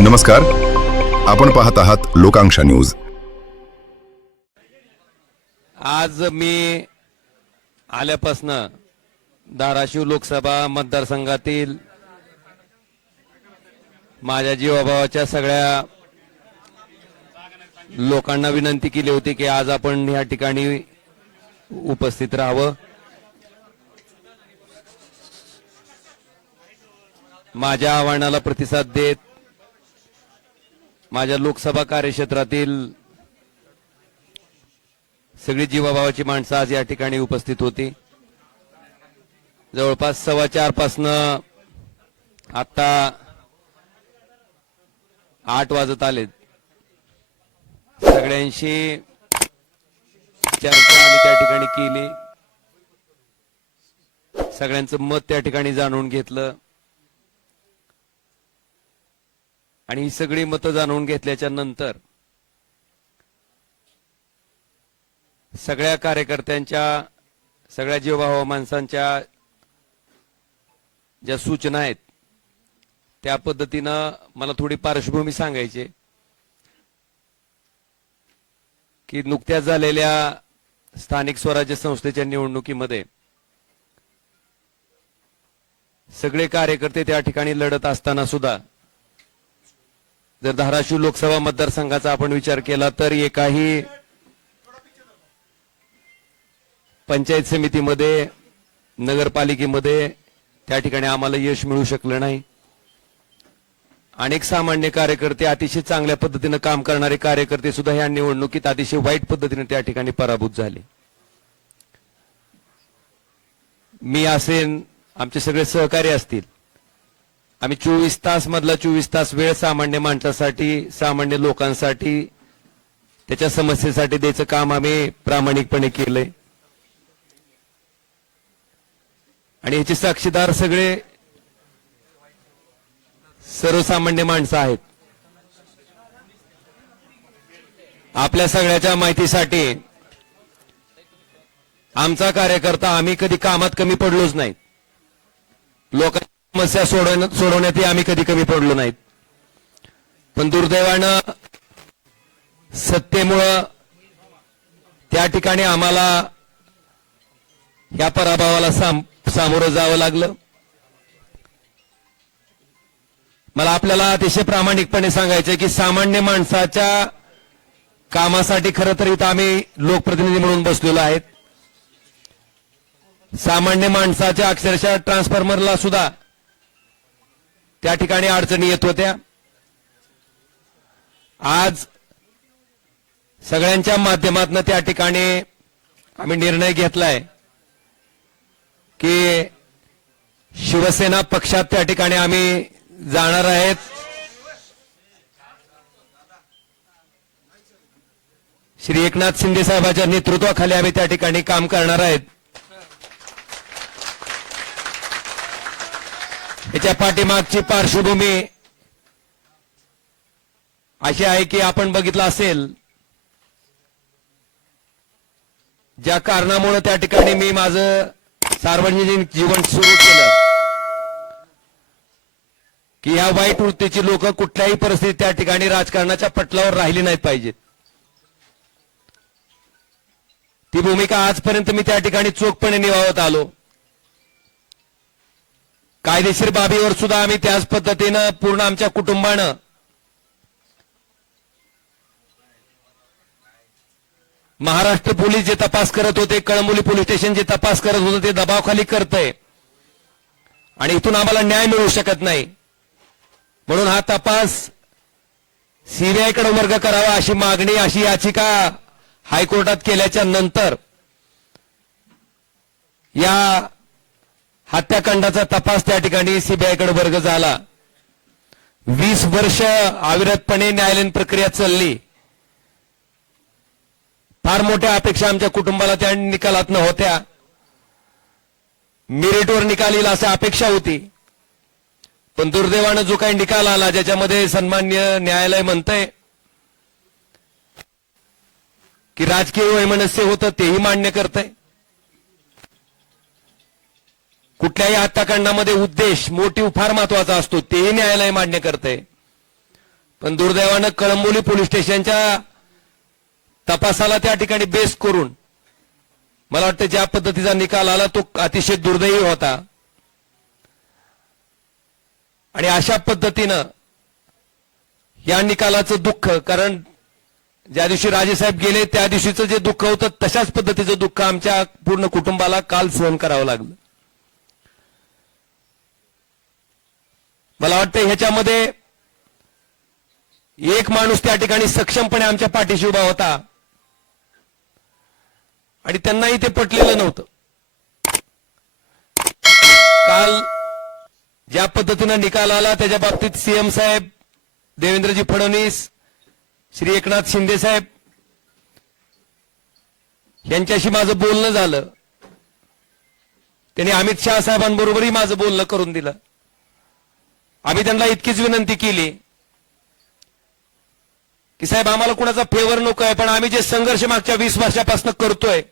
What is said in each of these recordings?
नमस्कार, आपण पाहत आहात लोकांक्षा न्यूज। आज मी आल्यापासून धाराशिव लोकसभा मतदारसंघातील माझ्या जीवाभावाच्या सगळ्या लोकांना विनंती केली होती की आज आपण या ठिकाणी उपस्थित राहावं। माझ्या आव्हानाला प्रतिसाद देत माझ्या लोकसभा कार्यक्षेत्रातील सगळी जीवाभावाची माणसं आज या ठिकाणी उपस्थित होती। जवळपास 4:15 पासून आता 8 वाजत आलेत। सगळ्यांशी चर्चा आम्ही त्या ठिकाणी केली, सगळ्यांचं मत त्या ठिकाणी जाणून घेतलं आणि ही सगळी मतं जाणून घेतल्याच्या नंतर सगळ्या कार्यकर्त्यांच्या, सगळ्या जीवभाव माणसांच्या ज्या सूचना आहेत त्या पद्धतीनं मला थोडी पार्श्वभूमी सांगायची की नुकत्याच झालेल्या स्थानिक स्वराज्य संस्थेच्या निवडणुकीमध्ये सगळे कार्यकर्ते त्या ठिकाणी लढत असताना सुद्धा जर धाराशिव लोकसभा मतदारसंघाचा आपण विचार केला तर एकाही पंचायत समितीमध्ये, नगरपालिकेमध्ये त्या ठिकाणी आम्हाला यश मिळू शकलं नाही। अनेक सामान्य कार्यकर्ते, अतिशय चांगल्या पद्धतीने काम करणारे कार्यकर्ते सुद्धा या निवडणुकीत अतिशय वाईट पद्धतीने त्या ठिकाणी पराभूत झाले। मी असेन, आमचे सगळे सहकारी असतील, आम्ही 24 तास मधला 24 तास वेळ सामान्य माणसासाठी, सामान्य लोकांसाठी, त्याच्या समस्येसाठी द्यायचं काम आम्ही प्रामाणिकपणे केलंय आणि याचे साक्षीदार सगळे सर्वसामान्य माणसं आहेत। आपल्या सगळ्याच्या माहितीसाठी आमचा कार्यकर्ता, आम्ही कधी कामात कमी पडलोच नाही, लोकांच्या समस्या सोडवण्यातही आम्ही कधी कमी पडलो नाहीत। पण दुर्दैवानं सत्तेमुळं त्या ठिकाणी आम्हाला या पराभवाला सामोरं जावं लागलं। मला आपल्याला अतिशय प्रामाणिकपणे सांगायचं की सामान्य माणसाच्या कामासाठी खरं तर इथं आम्ही लोकप्रतिनिधी म्हणून बसलेलो आहेत। सामान्य माणसाच्या अक्षरशः ट्रान्सफॉर्मरला सुद्धा त्या ठिकाणी अडचणी येत होत्या। आज सगळ्यांच्या माध्यमातून त्या ठिकाणी आम्ही निर्णय घेतलाय की शिवसेना पक्षात त्या ठिकाणी आम्ही जाणार आहेत। श्री एकनाथ शिंदे साहेबांच्या नेतृत्वाखाली आम्ही त्या ठिकाणी काम करणार आहेत। याच्या पाठीमागची पार्श्वभूमी अशी आहे की आपण बघितलं असेल, ज्या कारणामुळे त्या ठिकाणी मी माझं सार्वजनिक जीवन सुरू केलं की या वाईट वृत्तीची लोक कुठल्याही परिस्थितीत त्या ठिकाणी राजकारणाच्या पटलावर राहिली नाही पाहिजेत। ती भूमिका आजपर्यंत मी त्या ठिकाणी चोखपणे निभावत आलो। कायदेशीर बाबीवर सुद्धा आम्ही त्याच पद्धतीनं पूर्ण आमच्या कुटुंबानं महाराष्ट्र पोलीस जे तपास करत होते, कळंबोली पोलीस स्टेशन जे तपास करत होते ते दबावाखाली करतंय आणि इथून आम्हाला न्याय मिळू शकत नाही, म्हणून हा तपास सीबीआय कडे वर्ग करावा अशी मागणी, अशी याचिका हायकोर्टात केल्याच्या नंतर या हत्याकांडाचा तपास त्या ठिकाणी सीबीआय कडे वर्ग झाला। 20 वर्ष अविरतपणे न्यायालयीन प्रक्रिया चालली। फार मोठ्या अपेक्षा आमच्या कुटुंबाला त्या निकालात होत्या, मेरिटवर निकाल येईल अशी अपेक्षा होती। पण दुर्दैवानं जो काही निकाल आला, ज्याच्यामध्ये सन्माननीय न्यायालय म्हणतंय की राजकीय वैमनस्य होतं, तेही मान्य करतंय। कुठल्याही हत्याकांडामध्ये उद्देश, मोटिव्ह फार महत्वाचा असतो, तेही न्यायालय मान्य करते। पण दुर्दैवानं कळंबोली पोलीस स्टेशनच्या तपासाला त्या ठिकाणी बेस करून मला वाटतं ज्या पद्धतीचा निकाल आला तो अतिशय दुर्दैवी होता. आणि अशा पद्धतीनं या निकालाचं दुःख, कारण ज्या दिवशी राजेसाहेब गेले त्या दिवशीचं जे दुःख होतं तशाच पद्धतीचं दुःख आमच्या पूर्ण कुटुंबाला काल सहन करावं लागलं. मला वाटतं ह्याच्यामध्ये एक माणूस त्या ठिकाणी सक्षमपणे आमच्या पाठीशी उभा होता आणि त्यांनाही ते पटलेलं नव्हतं. काल ज्या पद्धतीनं निकाल आला त्याच्या बाबतीत सीएम साहेब, देवेंद्रजी फडणवीस, श्री एकनाथ शिंदे साहेब यांच्याशी माझं बोलणं झालं. त्यांनी अमित शहा साहेबांबरोबरही माझं बोलणं करून दिलं. आम्ही त्यांना इतकीच विनंती केली की साहेब आम्हाला कुणाचा फेवर नको आहे, पण आम्ही जे संघर्ष मागच्या 20 वर्षापासून करतोय,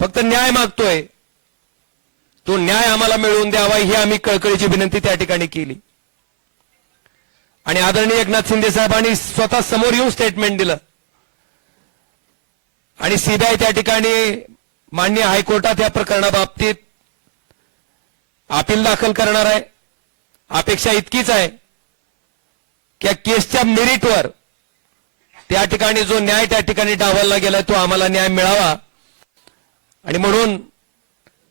फक्त न्याय मागतोय, तो न्याय आम्हाला मिळवून द्यावा ही आम्ही कळकळीची विनंती त्या ठिकाणी केली. आणि आदरणीय एकनाथ शिंदे साहेबांनी स्वतः समोर येऊन स्टेटमेंट दिलं आणि सीबीआय त्या ठिकाणी माननीय हायकोर्टात या प्रकरणाबाबतीत अपील दाखल करणार आहे. अपेक्षा इतकीच आहे की या केसच्या मेरिटवर त्या ठिकाणी जो न्याय त्या ठिकाणी डावलला गेला तो आम्हाला न्याय मिळावा. आणि म्हणून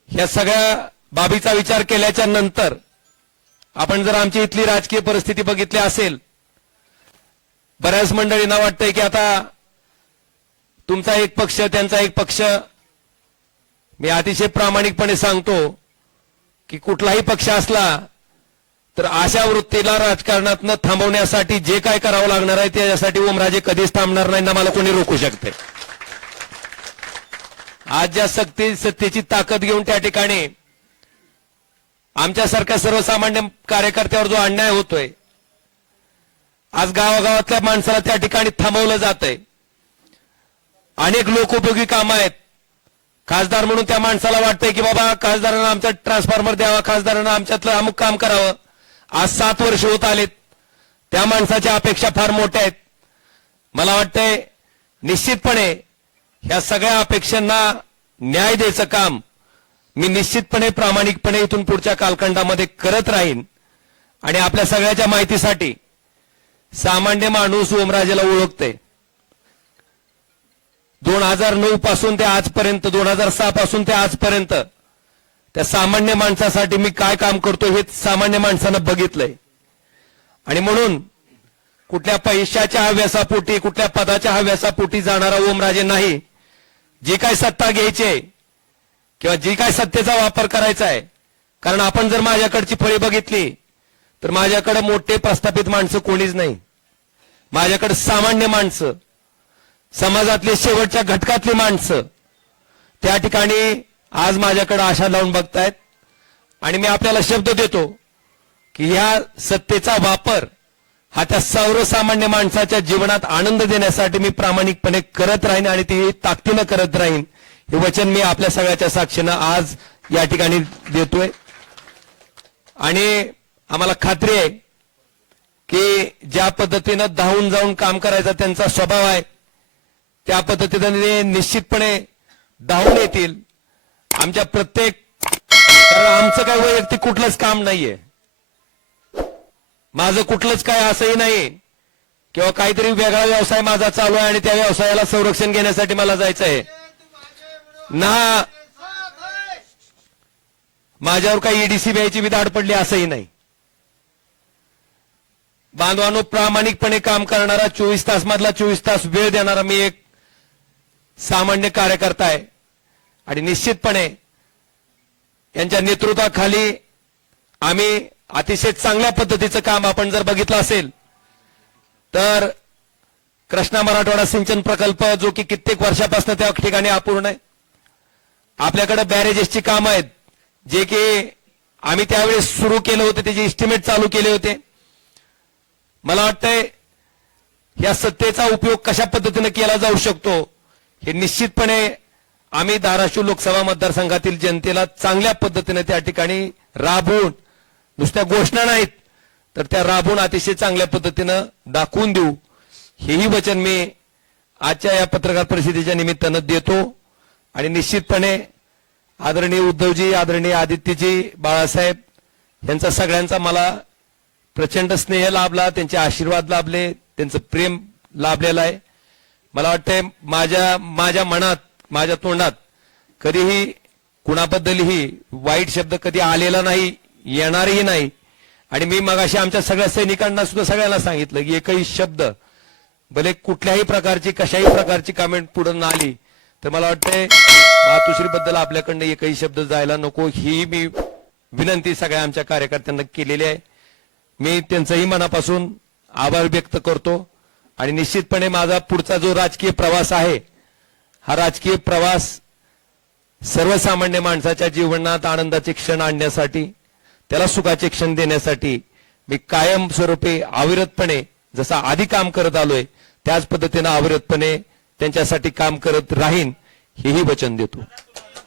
या सगळ्या बाबीचा विचार केल्याच्या नंतर आपण जर आमची इथली राजकीय परिस्थिती बघितली असेल, बऱ्याच मंडळींना वाटतंय की आता तुमचा एक पक्ष त्यांचा एक पक्ष. मी अतिशय प्रामाणिकपणे सांगतो की कुठलाही पक्ष असला तर अशा वृत्तीला राजकारणात न थांबवण्यासाठी जे काय करावं लागणार आहे त्याच्यासाठी ओमराजे कधीच थांबणार नाही ना मला कोणी रोखू शकते. आज ज्या सत्तेची ताकद घेऊन त्या ठिकाणी आमच्यासारख्या सर्वसामान्य कार्यकर्त्यावर जो अन्याय होतोय, आज गावागावातल्या माणसाला त्या ठिकाणी थांबवलं जातंय. अनेक लोकोपयोगी कामं आहेत. खासदार म्हणून त्या माणसाला वाटतंय की बाबा खासदारांना आमचा ट्रान्सफॉर्मर द्यावा, खासदारांना आमच्यातलं अमुक काम करावं. आज 7 वर्ष होत आलेत. त्या माणसाच्या अपेक्षा फार मोठ्या आहेत. मला वाटतंय निश्चितपणे ह्या सगळ्या अपेक्षांना न्याय द्यायचं काम मी निश्चितपणे प्रामाणिकपणे इथून पुढच्या कालखंडामध्ये करत राहीन. आणि आपल्या सगळ्याच्या माहितीसाठी सामान्य माणूस ओमराजेला ओळखते. 2009 पासून ते आजपर्यंत, 2006 पासून ते आजपर्यंत त्या सामान्य माणसासाठी मी काय काम करतो हे सामान्य माणसानं बघितलंय. आणि म्हणून कुठल्या पैशाच्या हव्यासापोटी, कुठल्या पदाच्या हव्यासापोटी जाणारा ओमराजे नाही. जी काय सत्ता घ्यायची आहे किंवा जी काय सत्तेचा वापर करायचा आहे, कारण आपण जर माझ्याकडची फळी बघितली तर माझ्याकडे मोठे प्रस्थापित माणसं कोणीच नाही. माझ्याकडे सामान्य माणसं, समाजातले शेवटच्या घटकातली माणसं त्या ठिकाणी आज माझ्याकडे आशा लावून बघतायत. आणि मी आपल्याला शब्द देतो की ह्या सत्तेचा वापर हा त्या सर्वसामान्य माणसाच्या जीवनात आनंद देण्यासाठी मी प्रामाणिकपणे करत राहीन आणि ती ताकदीनं करत राहीन. हे वचन मी आपल्या सगळ्याच्या साक्षीनं आज या ठिकाणी देतोय. आणि आम्हाला खात्री आहे की ज्या पद्धतीनं धावून जाऊन काम करायचा त्यांचा स्वभाव आहे त्या पद्धतीने निश्चितपणे धावून येतील. आमच्या प्रत्येक, कारण आमचं काय वैयक्तिक कुठलंच काम नाहीये, माझं कुठलंच काय असंही नाही किंवा काहीतरी वेगळा व्यवसाय माझा चालू आहे आणि त्या व्यवसायाला संरक्षण घेण्यासाठी मला जायचं आहे ना. माझ्यावर काही ईडी सीबीआयची बी धाड पडली असंही नाही. बांधवांनो, प्रामाणिकपणे काम करणारा, 24 तास मधला 24 तास वेळ देणारा मी एक सामान्य कार्यकर्ता आहे. आणि निश्चितपणे यांच्या नेतृत्वाखाली आम्ही अतिशय चांगल्या पद्धतीचं काम आपण जर बघितलं असेल तर कृष्णा मराठवाडा सिंचन प्रकल्प जो की कित्येक वर्षापासून त्या ठिकाणी अपूर्ण आहे. आपल्याकडे बॅरेजेसची कामं आहेत जे की आम्ही त्यावेळेस सुरू केले होते, त्याचे इस्टिमेट चालू केले होते. मला वाटतंय या सत्तेचा उपयोग कशा पद्धतीने केला जाऊ शकतो हे निश्चितपणे आम्ही धाराशिव लोकसभा मतदारसंघातील जनतेला चांगल्या पद्धतीने त्या ठिकाणी राबवून नुसत्या घोषणा नाहीत तर त्या राबवून अतिशय चांगल्या पद्धतीनं दाखवून देऊ, हेही वचन मी आजच्या या पत्रकार परिषदेच्या निमित्तानं देतो. आणि निश्चितपणे आदरणीय उद्धवजी, आदरणीय आदित्यजी, बाळासाहेब यांचा सगळ्यांचा मला प्रचंड स्नेह लाभला, त्यांचे आशीर्वाद लाभले, त्यांचं प्रेम लाभलेलं आहे. मला वाटतंय माझ्या मनात, माझ्या तोंडात कधीही कुणाबद्दलही वाईट शब्द कधी आलेला नाही, येणारही नाही. आणि मी मगाशी आमच्या सगळ्या सैनिकांना सुद्धा सगळ्यांना सांगितलं की एकही शब्द भले कुठल्याही प्रकारची कशाही प्रकारची कमेंट पुढे न आली तर मला वाटतंय मातोश्रीबद्दल आपल्याकडनं एकही शब्द जायला नको, ही मी विनंती सगळ्या आमच्या कार्यकर्त्यांना केलेली आहे. मी त्यांचंही मनापासून आभार व्यक्त करतो. आणि निश्चितपणे माझा पुढचा जो राजकीय प्रवास आहे, हा राजकीय प्रवास सर्वसामान्य माणसाच्या जीवनात आनंदाचे क्षण आणण्यासाठी, त्याला सुखाचे क्षण देण्यासाठी मी कायमस्वरूपी अविरतपणे जसा आधी काम करत आलोय त्याच पद्धतीनं अविरतपणे त्यांच्यासाठी काम करत राहीन, हेही वचन देतो.